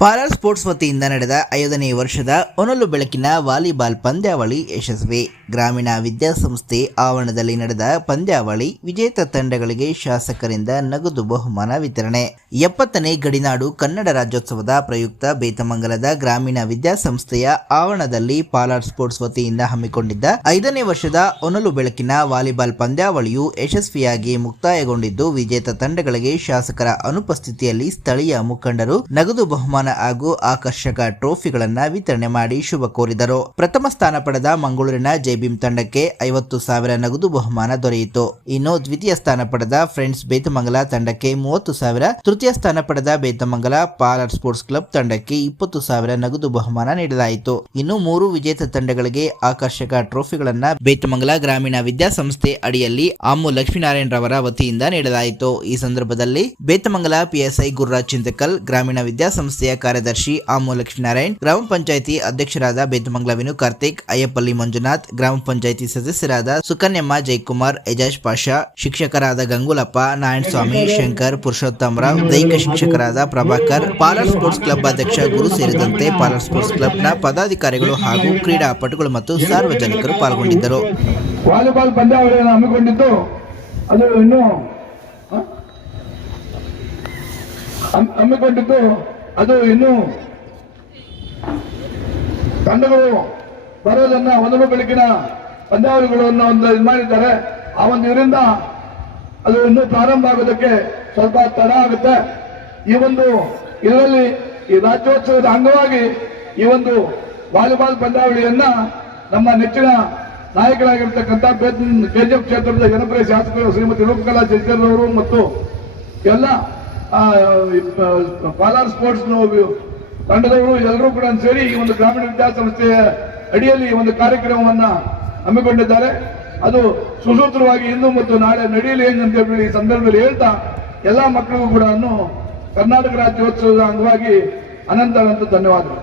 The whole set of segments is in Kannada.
ಪಾರಾರ್ ಸ್ಪೋರ್ಟ್ಸ್ ವತಿಯಿಂದ ನಡೆದ ಐದನೇ ವರ್ಷದ ಒನಲು ಬೆಳಕಿನ ವಾಲಿಬಾಲ್ ಪಂದ್ಯಾವಳಿ ಯಶಸ್ವಿ. ಗ್ರಾಮೀಣ ವಿದ್ಯಾಸಂಸ್ಥೆ ಆವರಣದಲ್ಲಿ ನಡೆದ ಪಂದ್ಯಾವಳಿ ವಿಜೇತ ತಂಡಗಳಿಗೆ ಶಾಸಕರಿಂದ ನಗದು ಬಹುಮಾನ ವಿತರಣೆ. ಎಪ್ಪತ್ತನೇ ಗಡಿನಾಡು ಕನ್ನಡ ರಾಜ್ಯೋತ್ಸವದ ಪ್ರಯುಕ್ತ ಬೇತಮಂಗಲದ ಗ್ರಾಮೀಣ ವಿದ್ಯಾಸಂಸ್ಥೆಯ ಆವರಣದಲ್ಲಿ ಪಾಲಾರ್ ಸ್ಪೋರ್ಟ್ಸ್ ವತಿಯಿಂದ ಹಮ್ಮಿಕೊಂಡಿದ್ದ ಐದನೇ ವರ್ಷದ ಒನಲು ಬೆಳಕಿನ ವಾಲಿಬಾಲ್ ಪಂದ್ಯಾವಳಿಯು ಯಶಸ್ವಿಯಾಗಿ ಮುಕ್ತಾಯಗೊಂಡಿದ್ದು, ವಿಜೇತ ತಂಡಗಳಿಗೆ ಶಾಸಕರ ಅನುಪಸ್ಥಿತಿಯಲ್ಲಿ ಸ್ಥಳೀಯ ಮುಖಂಡರು ನಗದು ಬಹುಮಾನ ಹಾಗೂ ಆಕರ್ಷಕ ಟ್ರೋಫಿಗಳನ್ನು ವಿತರಣೆ ಮಾಡಿ ಶುಭ ಕೋರಿದರು. ಪ್ರಥಮ ಸ್ಥಾನ ಪಡೆದ ಮಂಗಳೂರಿನ ಜೈಬಿಮ್ ತಂಡಕ್ಕೆ ಐವತ್ತು ಸಾವಿರ ನಗದು ಬಹುಮಾನ ದೊರೆಯಿತು. ಇನ್ನು ದ್ವಿತೀಯ ಸ್ಥಾನ ಪಡೆದ ಫ್ರೆಂಡ್ಸ್ ಬೇತಮಂಗಲ ತಂಡಕ್ಕೆ ಮೂವತ್ತು ಸಾವಿರ, ತೃತೀಯ ಸ್ಥಾನ ಪಡೆದ ಬೇತಮಂಗಲ ಪಾಲರ್ ಸ್ಪೋರ್ಟ್ಸ್ ಕ್ಲಬ್ ತಂಡಕ್ಕೆ ಇಪ್ಪತ್ತು ಸಾವಿರ ನಗದು ಬಹುಮಾನ ನೀಡಲಾಯಿತು. ಇನ್ನು ಮೂರು ವಿಜೇತ ತಂಡಗಳಿಗೆ ಆಕರ್ಷಕ ಟ್ರೋಫಿಗಳನ್ನ ಬೇತಮಂಗಲ ಗ್ರಾಮೀಣ ವಿದ್ಯಾಸಂಸ್ಥೆ ಅಡಿಯಲ್ಲಿ ಆಮು ಲಕ್ಷ್ಮೀನಾರಾಯಣ ರವರ ವತಿಯಿಂದ ನೀಡಲಾಯಿತು. ಈ ಸಂದರ್ಭದಲ್ಲಿ ಬೇತಮಂಗಲ ಪಿಎಸ್ಐ ಗುರುರಾಜ್ ಚಿಂತಕಲ್ ಗ್ರಾಮೀಣ ವಿದ್ಯಾಸಂಸ್ಥೆಯ ಕಾರ್ಯದರ್ಶಿ ಆಮು ಲಕ್ಷ್ಮೀನಾರಾಯಣ್ ಗ್ರಾಮ ಪಂಚಾಯಿತಿ ಅಧ್ಯಕ್ಷರಾದ ಬೇತಮಂಗಲ ವಿನು ಕಾರ್ತಿಕ್ ಅಯ್ಯಪ್ಪಲ್ಲಿ ಮಂಜುನಾಥ್, ಗ್ರಾಮ ಪಂಚಾಯಿತಿ ಸದಸ್ಯರಾದ ಸುಕನ್ಯಮ್ಮ ಜಯಕುಮಾರ್, ಎಜಾಜ್ ಪಾಷಾ, ಶಿಕ್ಷಕರಾದ ಗಂಗುಲಪ್ಪ ನಾರಾಯಣ ಸ್ವಾಮಿ ಶಂಕರ್ ಪುರುಷೋತ್ತಮರಾವ್ ದೈಹಿಕ ಶಿಕ್ಷಕರಾದ ಪ್ರಭಾಕರ್ ಪಾಲರ್ ಸ್ಪೋರ್ಟ್ಸ್ ಕ್ಲಬ್ ಅಧ್ಯಕ್ಷ ಗುರು ಸೇರಿದಂತೆ ಪಾಲರ್ ಸ್ಪೋರ್ಟ್ಸ್ ಕ್ಲಬ್ನ ಪದಾಧಿಕಾರಿಗಳು ಹಾಗೂ ಕ್ರೀಡಾಪಟುಗಳು ಮತ್ತು ಸಾರ್ವಜನಿಕರು ಪಾಲ್ಗೊಂಡಿದ್ದರು ವಾಲಿಬಾಲ್ ಪಂದ್ಯಾವಳಿಯನ್ನು ಹಮ್ಮಿಕೊಂಡಿದ್ದು, ಅದು ಇನ್ನೂ? ಹಮ್ಮಿಕೊಂಡಿದ್ದು ಅದು ಇನ್ನೂ ತಂಡಗಳು ಬರೋದನ್ನ ಒಂದು ಬೆಳಕಿನ ಪಂದ್ಯಾವಳಿಗಳನ್ನು ಒಂದು ಇದು ಮಾಡಿದ್ದಾರೆ. ಆ ಒಂದು ಇದರಿಂದ ಅದು ಇನ್ನೂ ಪ್ರಾರಂಭ ಆಗೋದಕ್ಕೆ ಸ್ವಲ್ಪ ತಡ ಆಗುತ್ತೆ. ಈ ಒಂದು ಇದರಲ್ಲಿ ಈ ರಾಜ್ಯೋತ್ಸವದ ಅಂಗವಾಗಿ ಈ ಒಂದು ವಾಲಿಬಾಲ್ ಪಂದ್ಯಾವಳಿಯನ್ನ ನಮ್ಮ ನೆಚ್ಚಿನ ನಾಯಕರಾಗಿರ್ತಕ್ಕಂಥ ಕೆಜಿಎಫ್ ಕ್ಷೇತ್ರದ ಜನಪ್ರಿಯ ಶಾಸಕರು ಶ್ರೀಮತಿ ರೂಪಕಲಾ ಅವರು ಮತ್ತು ಎಲ್ಲ ಪಾಲಾರ್ ಸ್ಪೋರ್ಟ್ಸ್ ತಂಡದವರು ಎಲ್ಲರೂ ಕೂಡ ಸೇರಿ ಈ ಒಂದು ಗ್ರಾಮೀಣ ವಿದ್ಯಾಸಂಸ್ಥೆಯ ಅಡಿಯಲ್ಲಿ ಒಂದು ಕಾರ್ಯಕ್ರಮವನ್ನ ಹಮ್ಮಿಕೊಂಡಿದ್ದಾರೆ. ಅದು ಸುಸೂತ್ರವಾಗಿ ಇಂದು ಮತ್ತು ನಾಳೆ ನಡೆಯಲಿ ಅಂತ ಹೇಳಿ ಈ ಸಂದರ್ಭದಲ್ಲಿ ಹೇಳ್ತಾ ಎಲ್ಲ ಮಕ್ಕಳಿಗೂ ಕೂಡ ಕರ್ನಾಟಕ ರಾಜ್ಯೋತ್ಸವದ ಅಂಗವಾಗಿ ಅನಂತ ಅನಂತ ಧನ್ಯವಾದಗಳು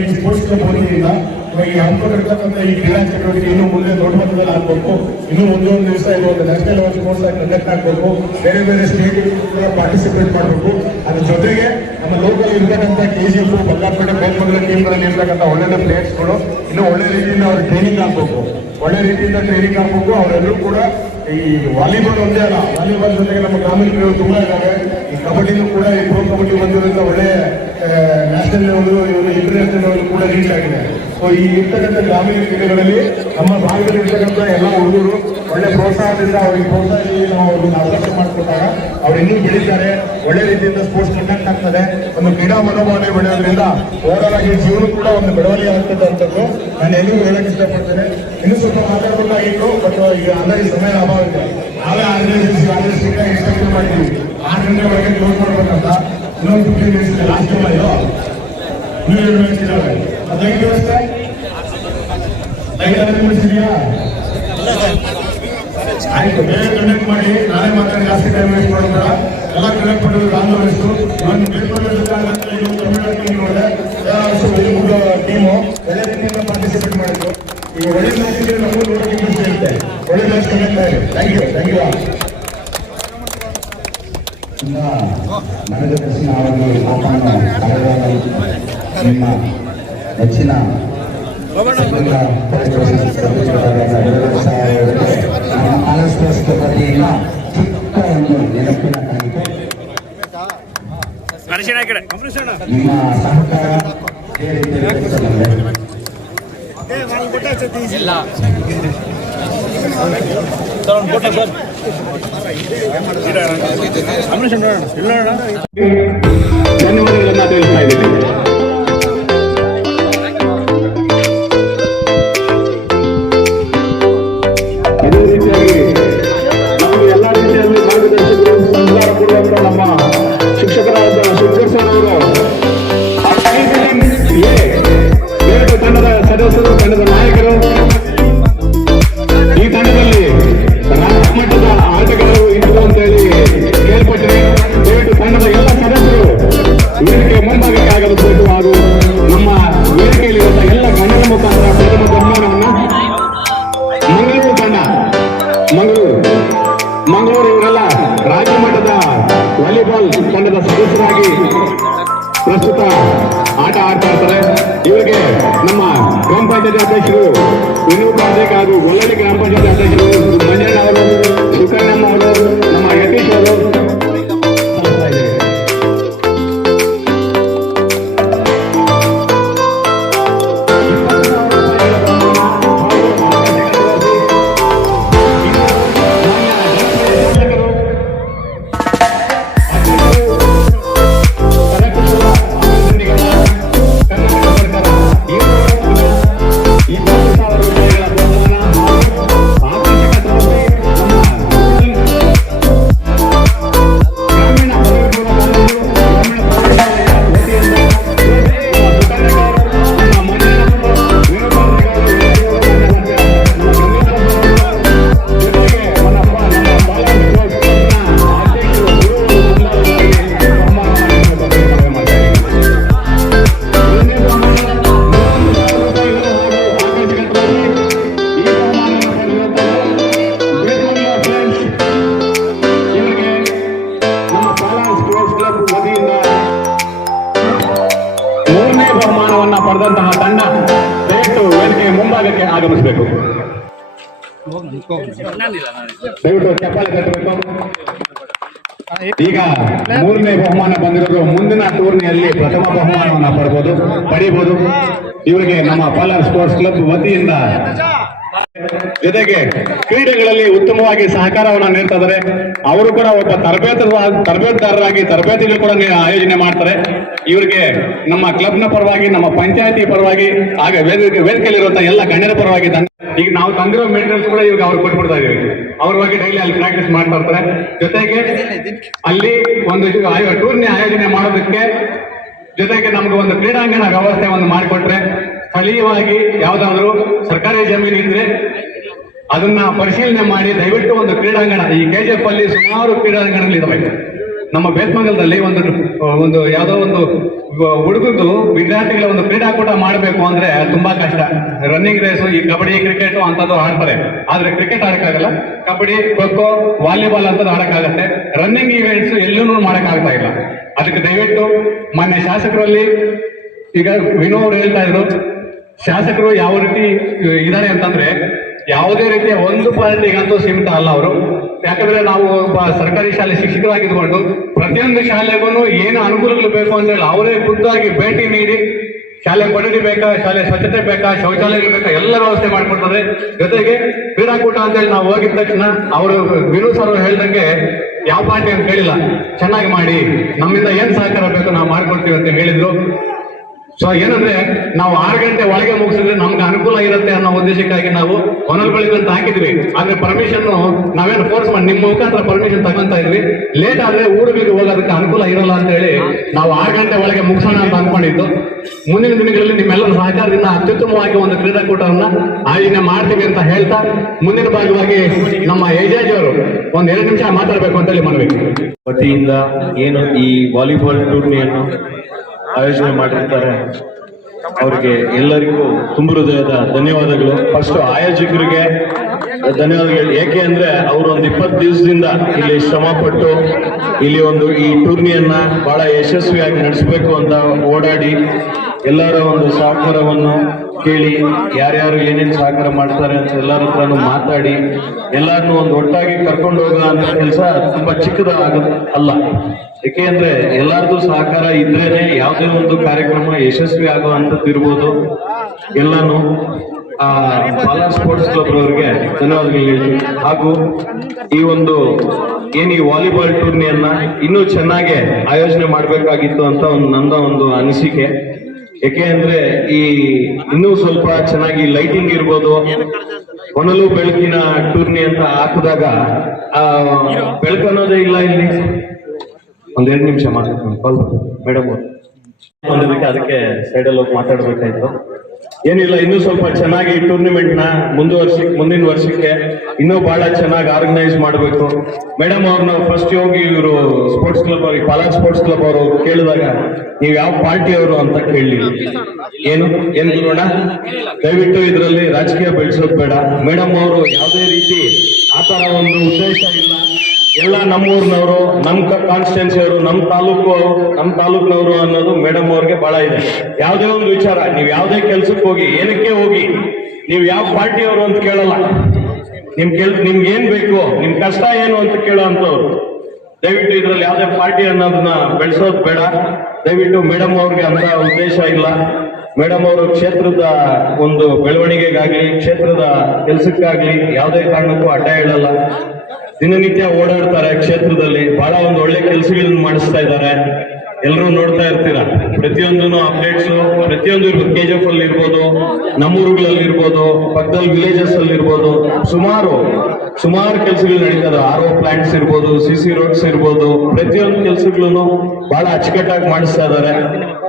ಈ ಸ್ಪೋರ್ಟ್ಸ್ ಕ್ಲಬ್ ಹಮ್ಮಿಕೊಂಡಿರ್ತಕ್ಕಂಥ ಈ ಕ್ರೀಡಾ ಚಟುವಟಿಕೆ ಇನ್ನೂ ಮುಂದೆ ದೊಡ್ಡ ಮಟ್ಟದಲ್ಲಿ ಆಗ್ಬೇಕು. ಇನ್ನೂ ಒಂದೊಂದು ದಿವಸ ಇದು ಒಂದು ನ್ಯಾಷನಲ್ ಲೆವೆಲ್ ಸ್ಪೋರ್ಟ್ಸ್ ಆಗಿ ಕಂಡಕ್ಟ್ ಆಗಬೇಕು. ಬೇರೆ ಬೇರೆ ಸ್ಟೇಟ್ ಪಾರ್ಟಿಸಿಪೇಟ್ ಮಾಡಬೇಕು. ಅದ್ರ ಜೊತೆಗೆ ನಮ್ಮ ಲೋಕಲ್ ಇರ್ತಕ್ಕಂಥ ಕೆ ಜಿ ಎಫ್ ಬಳ್ಳಾರ್ಪೇಟೆ ಬೇಲ್ಮಂಗಲ ಟೀಮ್ಗಳಲ್ಲಿ ಇರ್ತಕ್ಕಂಥ ಒಳ್ಳೊಳ್ಳೆ ಪ್ಲೇಯರ್ಸ್ಗಳು ಇನ್ನೂ ಒಳ್ಳೆ ರೀತಿಯಿಂದ ಅವ್ರ ಟ್ರೈನಿಂಗ್ ಆಗ್ಬೇಕು. ಒಳ್ಳೆ ರೀತಿಯಿಂದ ಟ್ರೈನಿಂಗ್ ಆಗ್ಬೇಕು. ಅವರೆಲ್ಲರೂ ಕೂಡ ಈ ವಾಲಿಬಾಲ್ ಒಂದೇ ಅಲ್ಲ ವಾಲಿಬಾಲ್ ಜೊತೆಗೆ ನಮ್ಮ ಗ್ರಾಮೀಣ ಕ್ರೀಡೆಗಳು ತುಂಬಾ ಇದ್ದಾವೆ ಈ ಕಬಡ್ಡಿನೂ ಕೂಡ, ಈ ಪ್ರೋ ಕಬಡ್ಡಿ ಬಂದಿರೋದ್ರಿಂದ ಒಳ್ಳೆ ನ್ಯಾಷನಲ್ ಲೆವೆಲ್ ಇವರು ಇಂಟರ್ನ್ಯಾಷನಲ್ ಲೆವೆಲ್ ಕೂಡ ರೀಚ್ ಆಗಿದೆ. ಸೊ ಈ ಇರ್ತಕ್ಕಂಥ ಗ್ರಾಮೀಣ ಕ್ರೀಡೆಗಳಲ್ಲಿ ನಮ್ಮ ಭಾಗದಲ್ಲಿ ಇರ್ತಕ್ಕಂಥ ಎಲ್ಲ ಹುಡುಗರು ಒಳ್ಳೆ ಪ್ರೋತ್ಸಾಹದಿಂದ ಅವರಿಗೆ ಪ್ರೋತ್ಸಾಹ ನಾವು ಅವ್ರಿಗೆ ಅವಕಾಶ ಮಾಡಿಕೊಟ್ಟಾಗ ಅವ್ರು ಇನ್ನೂ ಬೆಳೀತಾರೆ. ಒಳ್ಳೆ ರೀತಿಯಿಂದ ಸ್ಪೋರ್ಟ್ಸ್ ಕಂಡಕ್ಟ್ ಆಗ್ತದೆ. ಒಂದು ಕ್ರೀಡಾ ಮನೋಭಾವನೆ ಬೆಳೆಯೋದ್ರಿಂದ ಓವರಾಲ್ ಆಗಿ ಜೀವನ ಕೂಡ ಒಂದು ಬೆಳವಣಿಗೆ ಆಗ್ತದೆ ಅಂತದ್ದು ನಾನು ಎಲ್ಲಿಗೂ ಹೇಳಕ್ ಇಷ್ಟಪಡ್ತೇನೆ. ಇನ್ನೂ ಸ್ವಲ್ಪ ಮಾತಾಡಬೇಕಾಗಿತ್ತು ಬಟ್ ಈಗ ಅಂದರೆ ಸಮಯ ಅಭಾವ ಇದೆ. ನಾವೇ ಆರ್ಗನೈಸೇಷನ್ ಆರ್ಗನೈಸೇಷನ್ ಎಕ್ಸ್ಪೆಕ್ಟ್ ಮಾಡಿದ್ವಿ ಆರು ಗಂಟೆ ಒಳಗೆ ಕ್ಲೋಸ್ ಮಾಡ್ಬೇಕಂತ ಇನ್ನೊಂದು ಫಿಫ್ಟೀನ್ ಡೇಸ್ ಲಾಸ್ಟ್ ನೀವು ಎರಡು ಅದಕ್ಕೆ ವ್ಯವಸ್ಥೆ ಮಿನಿಟ್ಸ್ ಇದೆಯಾ ಆಯ್ತು ಬೇಗ ಕಂಡಕ್ಟ್ ಮಾಡಿ ನಾಳೆ ಮಾತ್ರ ಜಾಸ್ತಿ ಟೈಮ್ ವೇಸ್ಟ್ ಮಾಡೋಣ ಎಲ್ಲ ಕಂಡಕ್ಟ್ ಮಾಡೋದು ಆಂದೋಲಿಸ್ತು ನಾನು ಬೇರ್ಪಡಿಸಿದ ಇದು ಕನ್ನಡ ಟೀಮ್ ನೋಡಿದೆ ಮೂರು ಟೀಮು ಒಳ್ಳೆ ರೀತಿಯಿಂದ ಪಾರ್ಟಿಸಿಪೇಟ್ ಮಾಡಿದ್ರು ಈಗ ಒಳ್ಳೆ ಮ್ಯಾಚ್ ಇದ್ರೆ ನಮಗೂ ನೋಡೋಕೆ ಇಂಟ್ರೆಸ್ಟ್ ಒಳ್ಳೆ match thank you thank you ನಡೆದ ಕೃಷ್ಣ ಅವರು ನಿಮ್ಮ ನೆಚ್ಚಿನ ಸಂಘ ಪರಿಚಯಿಸಿದ ಸದಸ್ಯರಾದ ಎರಡು ಸಾವಿರಕ್ಕೆ ನಮ್ಮ ಆರ್ಎಸ್ಎಸ್ ವತಿಯಿಂದ ಚಿಕ್ಕ ಒಂದು ನೆನಪಿನ ಕಾಣಿಕೆ ನಿಮ್ಮ ಸಹಕಾರ ಹೇಳಿದ್ದೆ ಕೆಲಸವಲ್ಲೇ ಧನ್ಯವಾದಗಳನ್ನ ತಿಳಿಸ್ತಾ ಇದ್ದೀನಿ ಗ್ರಾಮ ಪಂಚಾಯತಿ ಅಧ್ಯಕ್ಷರು ವಿನೋದ್ ಪಾದೇಕ್ ಹಾಗೂ ಗೊಲ್ಲಳ್ಳಿ ಗ್ರಾಮ ಪಂಚಾಯತಿ ದಯವಿಟ್ಟು ಚಪ್ಪಾಳೆ ತಟ್ಟಬೇಕು ಈಗ ಮೂರನೇ ಬಹುಮಾನ ಬಂದಿರೋದು. ಮುಂದಿನ ಟೂರ್ನಿಯಲ್ಲಿ ಪ್ರಥಮ ಬಹುಮಾನವನ್ನ ಪಡಬಹುದು ಪಡಿಬಹುದು ಇವರಿಗೆ ನಮ್ಮ ಪಾಲರ್ ಸ್ಪೋರ್ಟ್ಸ್ ಕ್ಲಬ್ ವತಿಯಿಂದ ಜೊತೆಗೆ ಕ್ರೀಡೆಗಳಲ್ಲಿ ಉತ್ತಮವಾಗಿ ಸಹಕಾರವನ್ನ ನೀಡ್ತಾ ಇದ್ದಾರೆ. ಅವರು ಕೂಡ ಒಬ್ಬ ತರಬೇತ ತರಬೇತುದಾರರಾಗಿ ತರಬೇತಿಗಳು ಕೂಡ ಆಯೋಜನೆ ಮಾಡ್ತಾರೆ. ಇವರಿಗೆ ನಮ್ಮ ಕ್ಲಬ್ನ ಪರವಾಗಿ ನಮ್ಮ ಪಂಚಾಯತಿ ಪರವಾಗಿ ಹಾಗೆ ವೇದಿಕೆ ವೇದಿಕೆಯಲ್ಲಿರುವಂತಹ ಎಲ್ಲ ಗಣ್ಯರ ಪರವಾಗಿ ಧನ್ಯ- ಈಗ ನಾವು ತಂದಿರೋ ಮೆಟೀರಿಯಲ್ಸ್ ಕೂಡ ಇವಾಗ ಅವ್ರು ಕೊಟ್ಬಿಡ್ತಾ ಇದೀವಿ ಅವ್ರ ಬಗ್ಗೆ ಡೈಲಿ ಅಲ್ಲಿ ಪ್ರಾಕ್ಟೀಸ್ ಮಾಡ್ತಾ ಇರ್ತಾರೆ. ಜೊತೆಗೆ ಅಲ್ಲಿ ಒಂದು ಟೂರ್ನಿ ಆಯೋಜನೆ ಮಾಡೋದಕ್ಕೆ ಜೊತೆಗೆ ನಮ್ಗೆ ಒಂದು ಕ್ರೀಡಾಂಗಣ ವ್ಯವಸ್ಥೆ ಒಂದು ಮಾಡಿಕೊಟ್ರೆ ಸ್ಥಳೀಯವಾಗಿ ಯಾವ್ದಾದ್ರು ಸರ್ಕಾರಿ ಜಮೀನು ಇದ್ರೆ ಅದನ್ನ ಪರಿಶೀಲನೆ ಮಾಡಿ ದಯವಿಟ್ಟು ಒಂದು ಕ್ರೀಡಾಂಗಣ. ಈ ಕೆ ಜಿ ಎಫ್ ಅಲ್ಲಿ ಸುಮಾರು ಕ್ರೀಡಾಂಗಣಗಳಿದಾವೆ. ನಮ್ಮ ಬೇತ್ಮಂಗಲದಲ್ಲಿ ಒಂದು ಒಂದು ಯಾವುದೋ ಒಂದು ಹುಡುಗದ್ದು ವಿದ್ಯಾರ್ಥಿಗಳ ಒಂದು ಕ್ರೀಡಾಕೂಟ ಮಾಡಬೇಕು ಅಂದ್ರೆ ತುಂಬಾ ಕಷ್ಟ. ರನ್ನಿಂಗ್ ರೇಸು ಈ ಕಬಡ್ಡಿ ಕ್ರಿಕೆಟ್ ಅಂತದ್ದು ಆಡ್ತಾರೆ. ಆದ್ರೆ ಕ್ರಿಕೆಟ್ ಆಡಕ್ಕಾಗಲ್ಲ. ಕಬಡ್ಡಿ, ಖೋ ವಾಲಿಬಾಲ್ ಅಂತದ್ದು ಆಡಕ್ಕಾಗತ್ತೆ. ರನ್ನಿಂಗ್ ಇವೆಂಟ್ಸ್ ಎಲ್ಲೂ ಮಾಡಕ್ಕಾಗ್ತಾ ಇಲ್ಲ. ಅದಕ್ಕೆ ದಯವಿಟ್ಟು ಮೊನ್ನೆ ಶಾಸಕರಲ್ಲಿ ಈಗ ವಿನೋ ಅವರು ಹೇಳ್ತಾ ಇದ್ರು. ಶಾಸಕರು ಯಾವ ರೀತಿ ಇದ್ದಾರೆ ಅಂತಂದ್ರೆ ಯಾವುದೇ ರೀತಿಯ ಒಂದು ಪಾರ್ಟಿಗಂತೂ ಸೀಮಿತ ಅಲ್ಲ ಅವರು. ಯಾಕಂದ್ರೆ ನಾವು ಒಬ್ಬ ಸರ್ಕಾರಿ ಶಾಲೆ ಶಿಕ್ಷಕರಾಗಿದ್ದುಕೊಂಡು ಪ್ರತಿಯೊಂದು ಶಾಲೆಗೂ ಏನು ಅನುಕೂಲಗಳು ಬೇಕು ಅಂತ ಹೇಳಿ ಅವರೇ ಖುದ್ದಾಗಿ ಭೇಟಿ ನೀಡಿ, ಶಾಲೆ ಕೊಠಡಿ ಬೇಕಾ, ಶಾಲೆ ಸ್ವಚ್ಛತೆ ಬೇಕಾ, ಶೌಚಾಲಯಗಳು ಬೇಕಾ, ಎಲ್ಲ ವ್ಯವಸ್ಥೆ ಮಾಡಿಕೊಡ್ತಾರೆ. ಜೊತೆಗೆ ಕ್ರೀಡಾಕೂಟ ಅಂತ ಹೇಳಿ ನಾವು ಹೋಗಿದ ತಕ್ಷಣ ಅವರು ವಿನೂ ಸರ್ ಹೇಳಿದಂಗೆ ಹೇಳ್ದಂಗೆ ಯಾವ ಪಾರ್ಟಿ ಅಂತ ಹೇಳಿಲ್ಲ ಚೆನ್ನಾಗಿ ಮಾಡಿ, ನಮ್ಮಿಂದ ಏನ್ ಸಹಕಾರ ಬೇಕು ನಾವು ಮಾಡ್ಕೊಡ್ತೀವಿ ಅಂತ ಹೇಳಿದ್ರು. ಸೊ ಏನಂದ್ರೆ, ನಾವು ಆರು ಗಂಟೆ ಒಳಗೆ ಮುಗಿಸಿದ್ರೆ ನಮ್ಗೆ ಅನುಕೂಲ ಇರುತ್ತೆ ಅನ್ನೋ ಉದ್ದೇಶಕ್ಕಾಗಿ ನಾವು ಹೊನಲ್ಗಳಿಗೆ ಅಂತ ಹಾಕಿದ್ವಿ. ಆದ್ರೆ ಪರ್ಮಿಷನ್ ನಾವೇನು ಫೋರ್ಸ್ ಮಾಡಿ ನಿಮ್ಮ ಮುಖಾಂತರ ಪರ್ಮಿಷನ್ ತಗೊಂತ ಇದ್ವಿ. ಲೇಟ್ ಆದ್ರೆ ಊರುಗಳಿಗೆ ಹೋಗೋದಕ್ಕೆ ಅನುಕೂಲ ಇರಲ್ಲ ಅಂತ ಹೇಳಿ ನಾವು ಆರು ಗಂಟೆ ಒಳಗೆ ಮುಗಿಸೋಣ ಅಂತ ಅನ್ಕೊಂಡಿದ್ದು ಮುಂದಿನ ದಿನಗಳಲ್ಲಿ ನಿಮ್ಮೆಲ್ಲರ ಸಹಕಾರದಿಂದ ಅತ್ಯುತ್ತಮವಾಗಿ ಒಂದು ಕ್ರೀಡಾಕೂಟವನ್ನ ಆಯೋಜನೆ ಮಾಡ್ತೀವಿ ಅಂತ ಹೇಳ್ತಾ, ಮುಂದಿನ ಭಾಗವಾಗಿ ನಮ್ಮ ಏಜಾಜ್ ಅವರು ಒಂದ್ ಎರಡು ನಿಮಿಷ ಮಾತಾಡ್ಬೇಕು ಅಂತ ಹೇಳಿ ಮನವಿ. ವತಿಯಿಂದ ಏನು ಈ ವಾಲಿಬಾಲ್ ಟೂರ್ನಿಯನ್ನು ಆಯೋಜನೆ ಮಾಡಿರ್ತಾರೆ. ಅವರಿಗೆ ಎಲ್ಲರಿಗೂ ತುಂಬ ಹೃದಯದ ಧನ್ಯವಾದಗಳು. ಫಸ್ಟ್ ಆಯೋಜಕರಿಗೆ ಧನ್ಯವಾದಗಳು. ಏಕೆ ಅಂದ್ರೆ ಅವರು ಒಂದು ಇಪ್ಪತ್ತು ದಿವಸದಿಂದ ಇಲ್ಲಿ ಶ್ರಮ ಪಟ್ಟು ಇಲ್ಲಿ ಒಂದು ಈ ಟೂರ್ನಿಯನ್ನ ಬಹಳ ಯಶಸ್ವಿಯಾಗಿ ನಡೆಸಬೇಕು ಅಂತ ಓಡಾಡಿ ಎಲ್ಲರ ಒಂದು ಸಹಕಾರವನ್ನು ಕೇಳಿ ಯಾರ್ಯಾರು ಏನೇನು ಸಹಕಾರ ಮಾಡ್ತಾರೆ ಅಂತ ಎಲ್ಲರ ಹತ್ರನು ಮಾತಾಡಿ ಎಲ್ಲರನ್ನು ಒಂದು ಒಟ್ಟಾಗಿ ಕರ್ಕೊಂಡು ಹೋಗೋ ಅಂತ ಕೆಲಸ ತುಂಬಾ ಚಿಕ್ಕದ ಅಲ್ಲ ಯಾಕೆ ಅಂದ್ರೆ ಎಲ್ಲರದು ಸಹಕಾರ ಇದ್ರೇನೆ ಯಾವುದೇ ಒಂದು ಕಾರ್ಯಕ್ರಮ ಯಶಸ್ವಿ ಆಗುವಂತದ್ದು ಇರ್ಬೋದು ಎಲ್ಲಾನು, ಆ, ಬಾಲ ಸ್ಪೋರ್ಟ್ಸ್ ಕ್ಲಬ್ ಅವರಿಗೆ ಧನ್ಯವಾದಗಳು ಹಾಗೂ ಈ ಒಂದು ಏನ್ ಈ ವಾಲಿಬಾಲ್ ಟೂರ್ನಿಯನ್ನ ಇನ್ನೂ ಚೆನ್ನಾಗೆ ಆಯೋಜನೆ ಮಾಡಬೇಕಾಗಿತ್ತು ಅಂತ ಒಂದು ನಂದ ಒಂದು ಅನಿಸಿಕೆ. ಯಾಕೆ ಅಂದ್ರೆ ಈ ಇನ್ನೂ ಸ್ವಲ್ಪ ಚೆನ್ನಾಗಿ ಲೈಟಿಂಗ್ ಇರ್ಬೋದು. ಒಣಲು ಬೆಳಕಿನ ಟೂರ್ನಿ ಅಂತ ಹಾಕಿದಾಗ, ಆ, ಬೆಳಕು ಅನ್ನೋದೇ ಇಲ್ಲ ಇಲ್ಲಿ. ಒಂದೆರಡು ನಿಮಿಷ ಮಾತಾಡ್ತೀನಿ ಕಾಲ್ ಮೇಡಮ್ ಅದಕ್ಕೆ ಸೈಡಲ್ಲಿ ಹೋಗಿ ಮಾತಾಡ್ಬೇಕಾಯ್ತು. ಏನಿಲ್ಲ, ಇನ್ನೂ ಸ್ವಲ್ಪ ಚೆನ್ನಾಗಿ ಟೂರ್ನಿಮೆಂಟ್ನ ಮುಂದುವರ್ಸಿ, ಮುಂದಿನ ವರ್ಷಕ್ಕೆ ಇನ್ನೂ ಬಹಳ ಚೆನ್ನಾಗಿ ಆರ್ಗನೈಸ್ ಮಾಡಬೇಕು. ಮೇಡಮ್ ಅವ್ರನ್ನ ಫಸ್ಟ್ ಹೋಗಿ ಇವರು ಸ್ಪೋರ್ಟ್ಸ್ ಕ್ಲಬ್ ಅವ್ರಿಗೆ ಪಾಲಾ ಸ್ಪೋರ್ಟ್ಸ್ ಕ್ಲಬ್ ಅವರು ಕೇಳಿದಾಗ ನೀವು ಯಾವ ಪಾರ್ಟಿ ಅವರು ಅಂತ ಕೇಳಿ ಏನು? ಏನ್ ನೋಡ ದಯವಿಟ್ಟು ಇದರಲ್ಲಿ ರಾಜಕೀಯ ಬೆಳೆಸೋದು ಬೇಡ. ಮೇಡಮ್ ಅವರು ಯಾವುದೇ ರೀತಿ ಆತರ ತರ ಒಂದು ಉದ್ದೇಶ ಇಲ್ಲ. ಎಲ್ಲ ನಮ್ಮೂರಿನವರು ನಮ್ಮ ಕಾನ್ಸ್ಟಿಟ್ಯೂನ್ಸಿ ಅವರು ನಮ್ಮ ತಾಲೂಕು ನಮ್ಮ ತಾಲೂಕಿನವರು ಅನ್ನೋದು ಮೇಡಮ್ ಅವ್ರಿಗೆ ಬಹಳ ಇದೆ. ಯಾವುದೇ ಒಂದು ವಿಚಾರ, ನೀವು ಯಾವುದೇ ಕೆಲ್ಸಕ್ಕೆ ಹೋಗಿ, ಏನಕ್ಕೆ ಹೋಗಿ, ನೀವು ಯಾವ ಪಾರ್ಟಿಯವರು ಅಂತ ಕೇಳಲ್ಲ. ನಿಮ್ ಕೆಲ್ ನಿಮ್ಗೆ ಏನ್ ಬೇಕು, ನಿಮ್ ಕಷ್ಟ ಏನು ಅಂತ ಕೇಳೋ ಅಂತವ್ರು ದಯವಿಟ್ಟು ಇದ್ರಲ್ಲಿ ಯಾವುದೇ ಪಾರ್ಟಿ ಅನ್ನೋದನ್ನ ಬೆಳೆಸೋದು ಬೇಡ. ದಯವಿಟ್ಟು ಮೇಡಮ್ ಅವ್ರಿಗೆ ಅಂತ ಉದ್ದೇಶ ಇಲ್ಲ. ಮೇಡಮ್ ಅವರು ಕ್ಷೇತ್ರದ ಒಂದು ಬೆಳವಣಿಗೆಗಾಗ್ಲಿ, ಕ್ಷೇತ್ರದ ಕೆಲಸಕ್ಕಾಗ್ಲಿ ಯಾವುದೇ ಕಾರಣಕ್ಕೂ ಅಡ್ಡ ಹೇಳಲ್ಲ. ದಿನನಿತ್ಯ ಓಡಾಡ್ತಾರೆ ಕ್ಷೇತ್ರದಲ್ಲಿ. ಬಹಳ ಒಂದು ಒಳ್ಳೆ ಕೆಲಸಗಳನ್ನು ಮಾಡಿಸ್ತಾ ಇದ್ದಾರೆ. ಎಲ್ಲರೂ ನೋಡ್ತಾ ಇರ್ತೀರಾ? ಪ್ರತಿಯೊಂದೂ ಅಪ್ಡೇಟ್ಸ್ ಪ್ರತಿಯೊಂದು ಇರ್ಬೋದು ಕೆ ಜಿ ಎಫ್ ಅಲ್ಲಿ ಇರ್ಬೋದು ನಮ್ಮೂರುಗಳಲ್ಲಿ ಇರ್ಬೋದು, ಪಕ್ಕದಲ್ಲಿ ವಿಲೇಜಸ್ ಅಲ್ಲಿ ಇರ್ಬೋದು, ಸುಮಾರು ಸುಮಾರು ಕೆಲಸಗಳು ನಡೀತದೆ. ಆರ್ ಒ ಪ್ಲಾಂಟ್ಸ್ ಇರ್ಬೋದು ಸಿ ಸಿ ರೋಡ್ಸ್ ಇರ್ಬೋದು, ಪ್ರತಿಯೊಂದು ಕೆಲಸಗಳನ್ನು ಬಹಳ ಅಚ್ಚುಕಟ್ಟಾಗಿ ಮಾಡಿಸ್ತಾ ಇದ್ದಾರೆ.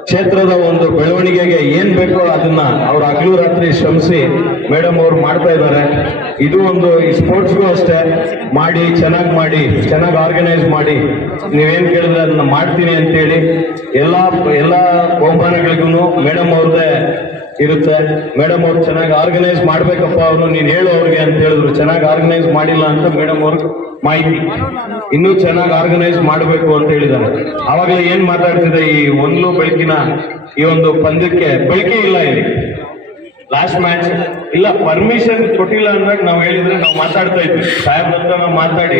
ಕ್ಷೇತ್ರದ ಒಂದು ಬೆಳವಣಿಗೆಗೆ ಏನ್ ಬೇಕೋ ಅದನ್ನ ಅವ್ರ ಹಗಲು ರಾತ್ರಿ ಶ್ರಮಿಸಿ ಮೇಡಮ್ ಅವ್ರು ಮಾಡ್ತಾ ಇದ್ದಾರೆ. ಇದು ಒಂದು ಈ ಸ್ಪೋರ್ಟ್ಸ್ಗೂ ಅಷ್ಟೇ. ಮಾಡಿ, ಚೆನ್ನಾಗಿ ಮಾಡಿ, ಚೆನ್ನಾಗಿ ಆರ್ಗನೈಸ್ ಮಾಡಿ. ನೀವೇನ್ ಕೇಳಿದ್ರೆ ಅದನ್ನ ಮಾಡ್ತೀನಿ ಅಂತೇಳಿ ಎಲ್ಲಾ, ಎಲ್ಲ ಬಹುಮಾನಗಳಿಗೂ ಮೇಡಮ್ ಅವ್ರದ್ದೇ ಇರುತ್ತೆ. ಮೇಡಮ್ ಅವ್ರು ಚೆನ್ನಾಗಿ ಆರ್ಗನೈಸ್ ಮಾಡ್ಬೇಕಪ್ಪ ಅವರು ನೀನ್ ಹೇಳು ಅವ್ರಿಗೆ ಅಂತ ಹೇಳಿದ್ರು. ಚೆನ್ನಾಗಿ ಆರ್ಗನೈಸ್ ಮಾಡಿಲ್ಲ ಅಂತ ಮೇಡಮ್ ಅವ್ರಿಗೆ ಮಾಹಿತಿ. ಇನ್ನೂ ಚೆನ್ನಾಗಿ ಆರ್ಗನೈಸ್ ಮಾಡಬೇಕು ಅಂತ ಹೇಳಿದ್ದಾರೆ. ಆವಾಗಲೇ ಏನ್ ಮಾತಾಡ್ತಿದೆ ಈ ಒಂದು ಬೆಳಕಿನ ಈ ಒಂದು ಪಂದ್ಯಕ್ಕೆ ಬೆಳಕೆ ಇಲ್ಲ ಇಲ್ಲಿ. ಲಾಸ್ಟ್ ಮ್ಯಾಚ್ ಇಲ್ಲ ಪರ್ಮಿಷನ್ ಕೊಟ್ಟಿಲ್ಲ ಅಂದಾಗ ನಾವು ಹೇಳಿದ್ರೆ ನಾವು ಮಾತಾಡ್ತಾ ಇದ್ವಿ. ಸಾಹೇಬ್ ಅಂತ ನಾವು ಮಾತಾಡಿ,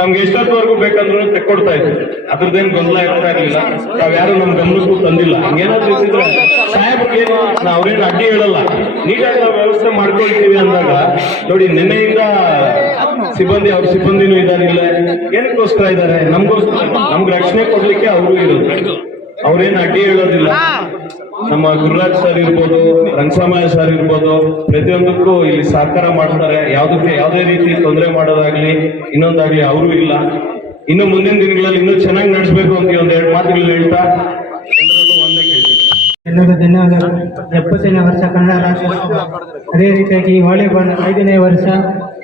ನಮ್ಗೆ ಎಷ್ಟೊತ್ತವರೆಗೂ ಬೇಕಂದ್ರೂ ತೆಕ್ಕೊಡ್ತಾ ಇದ್ವಿ. ಅದ್ರದ್ದೇನ್ ಗೊಂದಲ ಇರ್ತಾ ಇರ್ಲಿಲ್ಲ. ನಾವ್ ಯಾರು ನಮ್ ಗಮನಕ್ಕೂ ತಂದಿಲ್ಲ. ಹಂಗೇನಾದ್ರು ಇದ್ರೆ ಸಾಹೇಬ್ರಿಗೆ ನಾವು ಅವ್ರೇನು ಅಡ್ಡಿ ಹೇಳಲ್ಲ. ನೀಟಾಗಿ ನಾವು ವ್ಯವಸ್ಥೆ ಮಾಡ್ಕೊಳ್ತೀವಿ ಅಂದಾಗ, ನೋಡಿ, ನಿನ್ನೆಯಿಂದ ಸಿಬ್ಬಂದಿ, ಅವ್ರ ಸಿಬ್ಬಂದಿನೂ ಇದ್ದಾರೆ ಇಲ್ಲ. ಏನಕ್ಕೋಸ್ಕರ ಇದ್ದಾರೆ ನಮ್ಗೋಸ್ಕರ ನಮ್ಗೆ ರಕ್ಷಣೆ ಕೊಡ್ಲಿಕ್ಕೆ ಅವರು ಇರೋದು. ಅವ್ರೇನ್ ಅಡ್ಡಿ ಹೇಳೋದಿಲ್ಲ. ನಮ್ಮ ಗುರುರಾಜ್ ಸರ್ ಇರ್ಬೋದು ರಂಗಸ್ವಾಮಯ್ಯ ಸರ್ ಇರ್ಬೋದು, ಪ್ರತಿಯೊಂದಕ್ಕೂ ಇಲ್ಲಿ ಸಹಕಾರ ಮಾಡ್ತಾರೆ. ಯಾವುದಕ್ಕೆ ಯಾವುದೇ ರೀತಿ ತೊಂದರೆ ಮಾಡೋದಾಗ್ಲಿ, ಇನ್ನೊಂದಾಗ್ಲಿ ಅವರು ಇಲ್ಲ. ಇನ್ನು ಮುಂದಿನ ದಿನಗಳಲ್ಲಿ ಇನ್ನೂ ಚೆನ್ನಾಗಿ ನಡೆಸಬೇಕು ಅಂತ ಒಂದು ಎರಡು ಮಾತುಗಳು ಹೇಳ್ತಾ ಎಲ್ಲರಿಗೂ ಧನ್ಯವಾದಗಳು ಎಪ್ಪತ್ತನೇ ವರ್ಷ ಕನ್ನಡ ರಾಜ್ಯೋತ್ಸವ ಅದೇ ರೀತಿಯಾಗಿ ವಾಲಿಬಾಲ್ ಐದನೇ ವರ್ಷ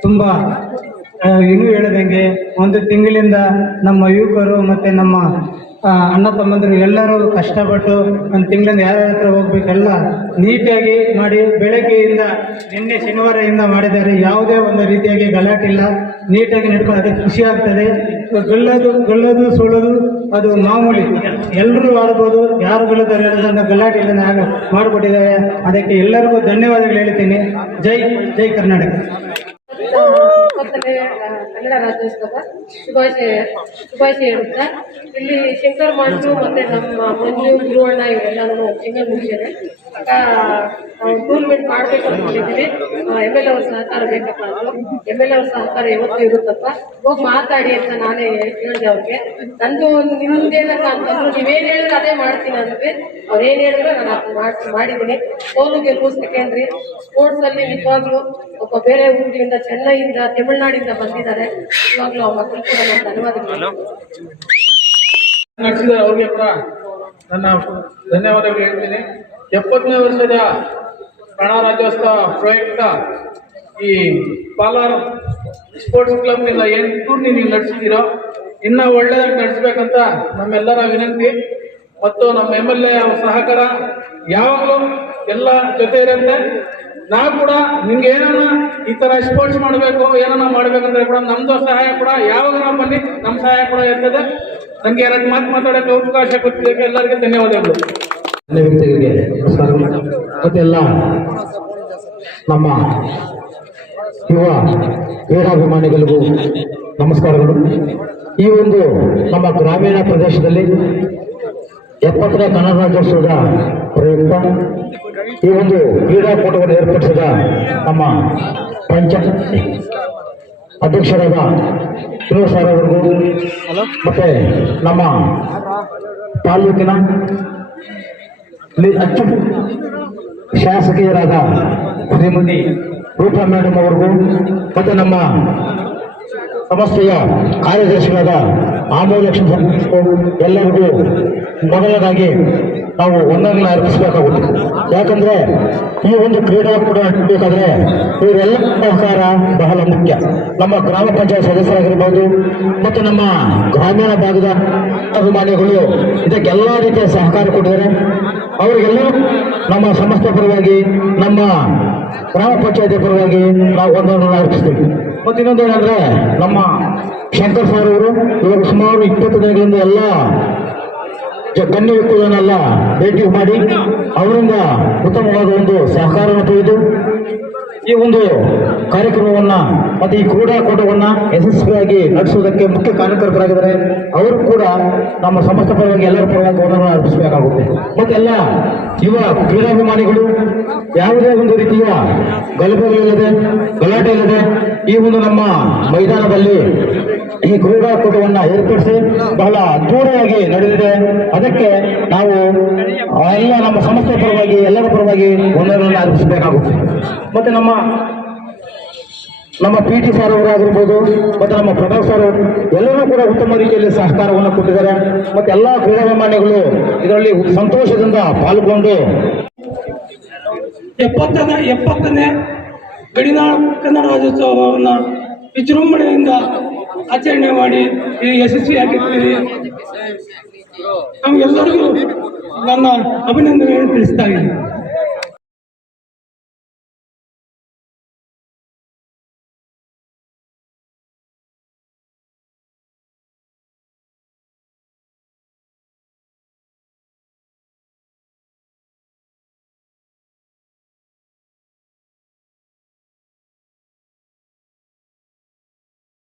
ತುಂಬ ಇನ್ನೂ ಹೇಳದಂಗೆ ಒಂದು ತಿಂಗಳಿಂದ ನಮ್ಮ ಯುವಕರು ಮತ್ತು ನಮ್ಮ ಅಣ್ಣ ತಮ್ಮಂದಿರು ಎಲ್ಲರೂ ಕಷ್ಟಪಟ್ಟು ಒಂದು ತಿಂಗಳಿಂದ ಯಾರ ಹತ್ರ ಹೋಗ್ಬೇಕಲ್ಲ, ನೀಟಾಗಿ ಮಾಡಿ ಬೆಳಗ್ಗೆಯಿಂದ, ನಿನ್ನೆ ಶನಿವಾರದಿಂದ ಮಾಡಿದ್ದಾರೆ. ಯಾವುದೇ ಒಂದು ರೀತಿಯಾಗಿ ಗಲಾಟೆ ಇಲ್ಲ ನೀಟಾಗಿ ನಡ್ಕೊಂಡು ಅದಕ್ಕೆ ಖುಷಿ ಆಗ್ತದೆ. ಗೆಲ್ಲೋದು ಗೆಲ್ಲೋದು ಸುಳ್ಳೋದು ಅದು ಮಾಮೂಲಿ. ಎಲ್ಲರೂ ಆಡ್ಬೋದು, ಯಾರು ಗೆಲ್ಲುತ್ತಾರೆ ಅನ್ನೋದನ್ನ ಗಲಾಟೆ ಇಲ್ಲ ಮಾಡಿಕೊಟ್ಟಿದ್ದಾರೆ. ಅದಕ್ಕೆ ಎಲ್ಲರಿಗೂ ಧನ್ಯವಾದಗಳು ಹೇಳ್ತೀನಿ. ಜೈ ಜೈ ಕರ್ನಾಟಕ. ಕನ್ನಡ ರಾಜ್ಯೋತ್ಸವ ಶುಭಾಶಯ ಶುಭಾಶಯ ಹೇಳುತ್ತಾ ಇಲ್ಲಿ ಶಂಕರ್ ಮಾಸ್ಟ್ರು ಮತ್ತೆ ನಮ್ಮ ಮಂಜು, ಗುರುವಣ್ಣ ಇವರೆಲ್ಲರೂ ಸಿಂಗಲ್ ಮುಗಿಸಿದೆ ನಾವು ಮಾಡಬೇಕು ಅನ್ಕೊಂಡಿದ್ದೀವಿ ಎಂ ಎಲ್ ಅವ್ರ ಸಹಕಾರ ಬೇಕಪ್ಪ. ಅಂದ್ರು ಎಂ ಎಲ್ ಅವ್ರ ಸಹಕಾರ ಯಾವತ್ತೂ ಇರುತ್ತಪ್ಪ. ಹೋಗಿ ಮಾತಾಡಿ ಅಂತ ನಾನೇ ಹೇಳಿದೆ ಅವ್ರಿಗೆ. ನಂದು ಒಂದು ನಿಮ್ದೇನಕ್ಕ ಅಂತಂದ್ರು ನೀವೇನ್ ಹೇಳಿದ್ರೆ ಅದೇ ಮಾಡ್ತೀನಿ ಅಂದ್ರೆ ಅವ್ರು ಏನು ಹೇಳಿದ್ರು ನಾನು ಮಾಡಿ ಮಾಡ್ ಮಾಡಿದ್ದೀನಿ. ಸೋಲು ಗೆಲುವು ಸೆಕೆಂಡ್ರಿ ಸ್ಪೋರ್ಟ್ಸ್ ಅಲ್ಲಿ ನಿಜವಾಗ್ಲೂ ಒಬ್ಬ ಬೇರೆ ಊರಿನಿಂದ ಚೆನ್ನೈಯಿಂದ ತಮಿಳುನಾಡಿಂದ ಬಂದಿದ್ದಾರೆ. ನಿಜವಾಗ್ಲೂ ಅವ್ರ ಮಕ್ಕಳು ಕೂಡ ನಾನು ಧನ್ಯವಾದಗಳು. ನಡೆಸಿದ ಅವ್ರಿಗೆ ಕೂಡ ನನ್ನ ಧನ್ಯವಾದಗಳು ಹೇಳ್ತೀನಿ. ಎಪ್ಪತ್ತನೇ ವರ್ಷದ ಕನ್ನಡ ರಾಜ್ಯೋತ್ಸವ ಪ್ರಯುಕ್ತ ಈ ಪಾಲರ್ ಸ್ಪೋರ್ಟ್ಸ್ ಕ್ಲಬ್ನಿಂದ ಏನು ಟೂರ್ನಿ ನೀವು ನಡೆಸಿದ್ದೀರೋ, ಇನ್ನೂ ಒಳ್ಳೆಯದಾಗಿ ನಡೆಸ್ಬೇಕಂತ ನಮ್ಮೆಲ್ಲರ ವಿನಂತಿ. ಮತ್ತು ನಮ್ಮ ಎಂ ಎಲ್ ಎ ಸಹಕಾರ ಯಾವಾಗಲೂ ಎಲ್ಲ ಜೊತೆ ಇರುತ್ತೆ ನಾವು ಕೂಡ ನಿಮ್ಗೆ ಏನಾನ ಈ ತರ ಸ್ಪೋರ್ಟ್ಸ್ ಮಾಡಬೇಕು, ಏನಾನ ಮಾಡ್ಬೇಕಂದ್ರೆ ಕೂಡ ನಮ್ದು ಸಹಾಯ ಕೂಡ ಯಾವಾಗ ಬನ್ನಿ ನಮ್ಮ ಸಹಾಯ ಕೂಡ ಇರ್ತದೆ. ನನಗೆ ಎರಡು ಮಾತು ಮಾತಾಡೋಕ್ಕೆ ಅವಕಾಶ ಕೊಟ್ಟಿದ್ದಕ್ಕೆ ಎಲ್ಲರಿಗೂ ಧನ್ಯವಾದಗಳು. ವ್ಯಕ್ತಿಗಳಿಗೆ ಮತ್ತೆಲ್ಲ ನಮ್ಮ ಯುವ ಕ್ರೀಡಾಭಿಮಾನಿಗಳಿಗೂ ನಮಸ್ಕಾರಗಳು. ಈ ಒಂದು ನಮ್ಮ ಗ್ರಾಮೀಣ ಪ್ರದೇಶದಲ್ಲಿ ಎಪ್ಪತ್ತರ ಕನ್ನಡ ರಾಜ್ಯೋತ್ಸವದ ಪ್ರಯುಕ್ತ ಈ ಒಂದು ಕ್ರೀಡಾಕೂಟವನ್ನು ಏರ್ಪಡಿಸಿದ ನಮ್ಮ ಪಂಚಾಯತ್ ಅಧ್ಯಕ್ಷರಾದ ಶ್ರೀ ಸರ್ ಅವರಿಗೂ, ಮತ್ತೆ ನಮ್ಮ ತಾಲೂಕಿನ ಇಲ್ಲಿ ಅಚ್ಚು ಶಾಸಕಿಯರಾದ ಶ್ರೀಮತಿ ರೂಪಾ ಮೇಡಮ್ ಅವರಿಗೂ ಮತ್ತು ನಮ್ಮ ಸಂಸ್ಥೆಯ ಕಾರ್ಯದರ್ಶಿಯಾದ ಆಮೋಲಕ್ಷ್ಮಿ ಎಲ್ಲರಿಗೂ ಮೊದಲನೇದಾಗಿ ನಾವು ಒಂದನ್ನ ಅರ್ಪಿಸಬೇಕಾಗುತ್ತೆ. ಯಾಕಂದ್ರೆ ಈ ಒಂದು ಕ್ರೀಡಾ ಕೂಡ ಬೇಕಾದ್ರೆ ಇವರೆಲ್ಲ ಸಹಕಾರ ಬಹಳ ಮುಖ್ಯ. ನಮ್ಮ ಗ್ರಾಮ ಪಂಚಾಯತ್ ಸದಸ್ಯರಾಗಿರ್ಬೋದು, ಮತ್ತು ನಮ್ಮ ಗ್ರಾಮೀಣ ಭಾಗದ ಅಭಿಮಾನಿಗಳು ಇದಕ್ಕೆ ಎಲ್ಲ ರೀತಿಯ ಸಹಕಾರ ಕೊಟ್ಟಿದ್ದಾರೆ. ಅವರಿಗೆಲ್ಲರೂ ನಮ್ಮ ಸಂಸ್ಥೆ ಪರವಾಗಿ, ನಮ್ಮ ಗ್ರಾಮ ಪಂಚಾಯತಿ ಪರವಾಗಿ ನಾವು ಒಂದನ್ನು ಅರ್ಪಿಸ್ತೀವಿ. ಮತ್ತು ಇನ್ನೊಂದು ಏನಂದ್ರೆ ನಮ್ಮ ಶಂಕರ್ ಸರ್ ಅವರು, ಇವರು ಸುಮಾರು ಇಪ್ಪತ್ತು ದಿನಗಳಿಂದ ಎಲ್ಲ ಜ- ಇಕ್ಕುವುದನ್ನೆಲ್ಲ ಭೇಟಿ ಮಾಡಿ ಅವರಿಂದ ಉತ್ತಮವಾದ ಒಂದು ಸಹಕಾರವನ್ನು ಪಡೆದು ಈ ಒಂದು ಕಾರ್ಯಕ್ರಮವನ್ನ ಮತ್ತು ಈ ಕ್ರೀಡಾಕೂಟವನ್ನ ಯಶಸ್ವಿಯಾಗಿ ನಡೆಸುವುದಕ್ಕೆ ಮುಖ್ಯ ಕಾರ್ಯಕರ್ತರಾಗಿದ್ದಾರೆ. ಅವರು ಕೂಡ ನಮ್ಮ ಸಮಸ್ತ ಪರವಾಗಿ ಎಲ್ಲರ ಪರವಾಗಿ ಗೌರವ ಅರ್ಪಿಸಬೇಕಾಗುತ್ತೆ. ಮತ್ತೆಲ್ಲ ಯುವ ಕ್ರೀಡಾಭಿಮಾನಿಗಳು, ಯಾವುದೇ ಒಂದು ರೀತಿಯ ಗಲಭೆಗಳಿಲ್ಲದೆ ಗಲಾಟೆ ಇಲ್ಲದೆ ಈ ಒಂದು ನಮ್ಮ ಮೈದಾನದಲ್ಲಿ ಈ ಕ್ರೀಡಾಕೂಟವನ್ನ ಏರ್ಪಡಿಸಿ ಬಹಳ ಅದ್ಭುತವಾಗಿ ನಡೆದಿದೆ. ಅದಕ್ಕೆ ನಾವು ಎಲ್ಲ ನಮ್ಮ ಸಮಸ್ತ ಪರವಾಗಿ, ಎಲ್ಲರ ಪರವಾಗಿ ಒಂದನ್ನು ಅರ್ಪಿಸಬೇಕಾಗುತ್ತೆ. ಮತ್ತೆ ನಮ್ಮ ನಮ್ಮ ನಮ್ಮ ಪಿ ಟಿ ಸರ್ ಅವರಾಗಿರ್ಬೋದು, ಮತ್ತು ನಮ್ಮ ಪ್ರಭಾವ್ ಸರ್ ಎಲ್ಲರೂ ಕೂಡ ಉತ್ತಮ ರೀತಿಯಲ್ಲಿ ಸಹಕಾರವನ್ನು ಕೊಟ್ಟಿದ್ದಾರೆ. ಮತ್ತು ಎಲ್ಲ ಕ್ರೀಡಾಭಿಮಾನಿಗಳು ಇದರಲ್ಲಿ ಸಂತೋಷದಿಂದ ಪಾಲ್ಗೊಂಡು ಎಪ್ಪತ್ತನೇ ಎಪ್ಪತ್ತನೇ ಗಡಿನಾಡು ಕನ್ನಡ ರಾಜ್ಯೋತ್ಸವವನ್ನು ವಿಜೃಂಭಣೆಯಿಂದ ಆಚರಣೆ ಮಾಡಿ ಈ ಯಶಸ್ವಿಯಾಗಿರ್ತೀರಿ ನಮಗೆಲ್ಲರಿಗೂ ನನ್ನ ಅಭಿನಂದನೆಯನ್ನು ತಿಳಿಸ್ತಾ ಇದ್ದೀನಿ.